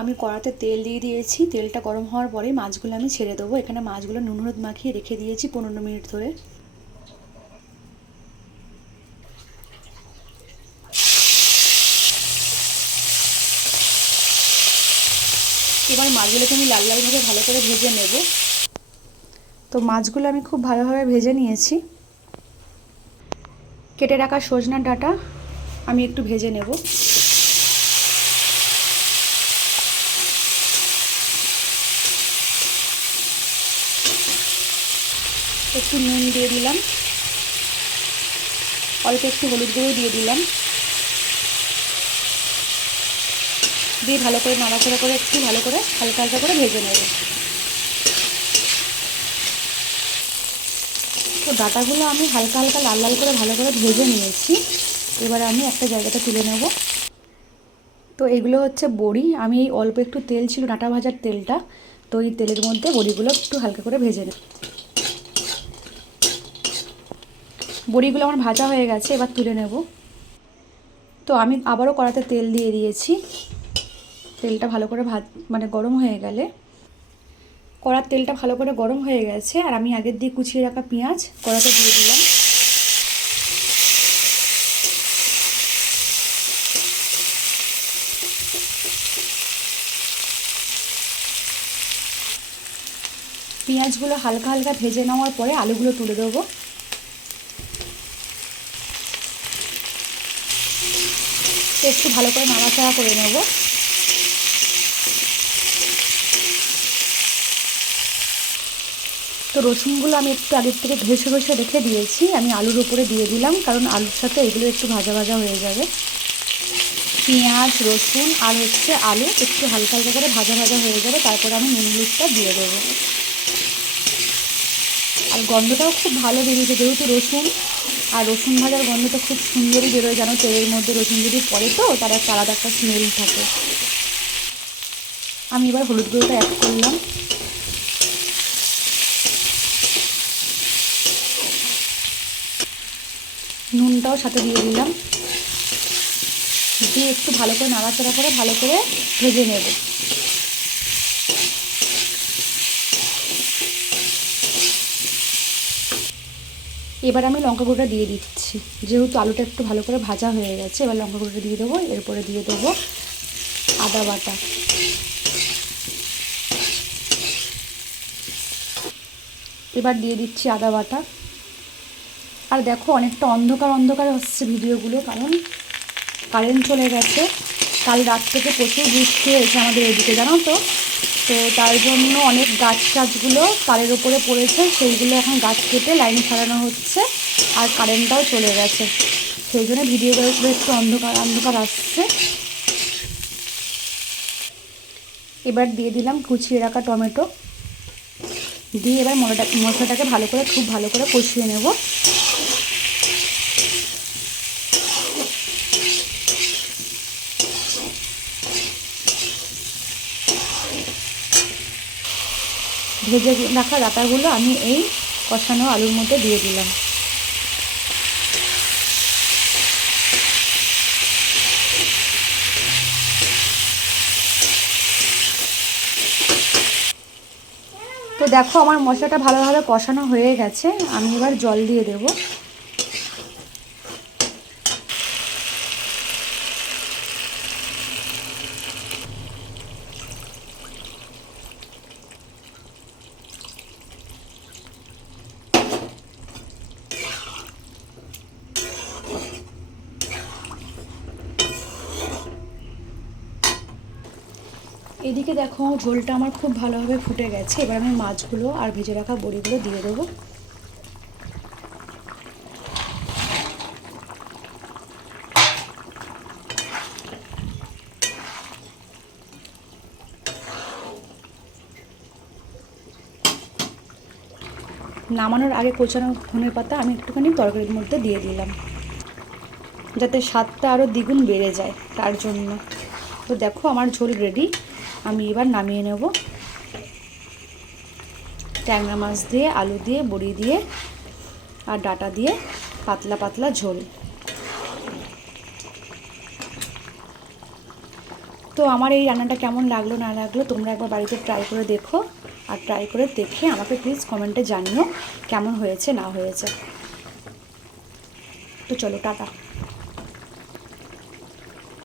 আমি কড়াতে তেল দিয়ে দিয়েছি। তেলটা গরম হওয়ার পরে মাছগুলো আমি ছেড়ে দেবো। এখানে মাছগুলো নুন, হলুদ মাখিয়ে রেখে দিয়েছি পনেরো মিনিট ধরে। এবার মাছগুলোকে আমি লাল লালভাবে ভালো করে ভেজে নেব। তো মাছগুলো আমি খুব ভালোভাবে ভেজে নিয়েছি। কেটে রাখা সজনার ডাঁটা আমি একটু ভেজে নেব। একটু নুন দিয়ে দিলাম। অল্প একটু হলুদ গুঁড়ো দিয়ে দিলাম। দিয়ে ভালো করে নাড়াচাড়া করে একটু ভালো করে হালকা হালকা করে ভেজে নেব। তো ডাটাগুলো আমি হালকা হালকা লাল লাল করে ভালো করে ভেজে নিয়েছি। এবারে আমি একটা জায়গাতে তুলে নেব। তো এগুলো হচ্ছে বড়ি। আমি এই অল্প একটু তেল ছিল, ডাটা ভাজার তেলটা। তো এই তেলের মধ্যে বড়িগুলো একটু হালকা করে ভেজে নেব। বড়িগুলো আমার ভাজা হয়ে গেছে, এবার তুলে নেব। তো আমি আবারও কড়াতে তেল দিয়ে দিয়েছি। তেলটা ভালো করে ভাত মানে গরম হয়ে গেলে। কড়ার তেলটা ভালো করে গরম হয়ে গেছে, আর আমি আগের দিয়ে কুচিয়ে রাখা পেঁয়াজ কড়াতে দিয়ে দিলাম। পেঁয়াজগুলো হালকা হালকা ভেজে নেওয়ার পরে আলুগুলো তুলে দেবো। একটু ভালো করে নাড়াচাড়া করে নেব। তো রসুনগুলো আমি একটু আগের থেকে ঘেসে ঘেসে রেখে দিয়েছি। আমি আলুর উপরে দিয়ে দিলাম, কারণ আলুর সাথে এগুলো একটু ভাজা ভাজা হয়ে যাবে। পেঁয়াজ, রসুন আর হচ্ছে আলু একটু হালকা হালকা করে ভাজা ভাজা হয়ে যাবে। তারপরে আমি নুন দিয়ে দেবো। আর গন্ধটাও খুব ভালো বেরিয়েছে, যেহেতু রসুন আর রসুন ভাজার গন্ধটা খুব সুন্দরই বেরোয় যেন তেলের মধ্যে রসুন যদি পড়ে তো তার একটা আলাদা একটা স্মেল থাকে। আমি এবার হলুদ গুঁড়োটা অ্যাড করলাম। নুনটাও সাথে দিয়ে দিলাম। দিয়ে একটু ভালো করে নাড়াচাড়া করে ভালো করে ভেজে নেব। এবার আমি লঙ্কা গুঁড়োটা দিয়ে দিচ্ছি। যেহেতু আলুটা একটু ভালো করে ভাজা হয়ে গেছে, এবার লঙ্কা গুঁড়োটা দিয়ে দেবো, এরপরে দিয়ে দেবো আদা বাটা। এবার দিয়ে দিচ্ছি আদা বাটা। আর দেখো, অনেকটা অন্ধকার অন্ধকার হচ্ছে ভিডিওগুলো, কারণ কারেন্ট চলে গেছে। কাল রাত থেকে প্রচুর বৃষ্টি হয়েছে আমাদের এদিকে, জানো তো? তো তার জন্য অনেক গাছ টাছগুলো তারের উপরে পড়েছে, সেইগুলো এখন গাছ কেটে লাইন সারানো হচ্ছে আর কারেন্টটাও চলে গেছে। সেই জন্য ভিডিওগুলো একটু অন্ধকার অন্ধকার আসছে। এবার দিয়ে দিলাম কুচিয়ে রাখা টমেটো। দিয়ে এবার মশলাটা মশলাটাকে ভালো করে খুব ভালো করে কষিয়ে নেব। ভেজে রাখা ডাটাগুলো আমি এই কষানো আলুর মধ্যে দিয়ে দিলাম। তো দেখো, আমার মশলাটা ভালোভাবে কষানো হয়ে গেছে। আমি এবার জল দিয়ে দেব। এদিকে দেখো, ঝোলটা আমার খুব ভালোভাবে ফুটে গেছে। এবার আমি মাছগুলো আর ভেজে রাখা বড়িগুলো দিয়ে দেবো। নামানোর আগে কোচানো ধনের পাতা আমি একটুখানি তরকারির মধ্যে দিয়ে দিলাম, যাতে স্বাদটা আরও দ্বিগুণ বেড়ে যায় তার জন্য। তো দেখো, আমার ঝোল রেডি আমি এবার নামিয়ে নেব। ট্যাংরা মাছ দিয়ে, আলু দিয়ে, বড়ি দিয়ে আর ডাটা দিয়ে পাতলা পাতলা ঝোল। তো আমার এই রান্নাটা কেমন লাগল, না লাগল, তোমরা একবার বাড়িতে ট্রাই করে দেখো আর ট্রাই করে দেখে আমাকে প্লিজ কমেন্টে জানিও কেমন হয়েছে, না হয়েছে। তো চলো, টাটা।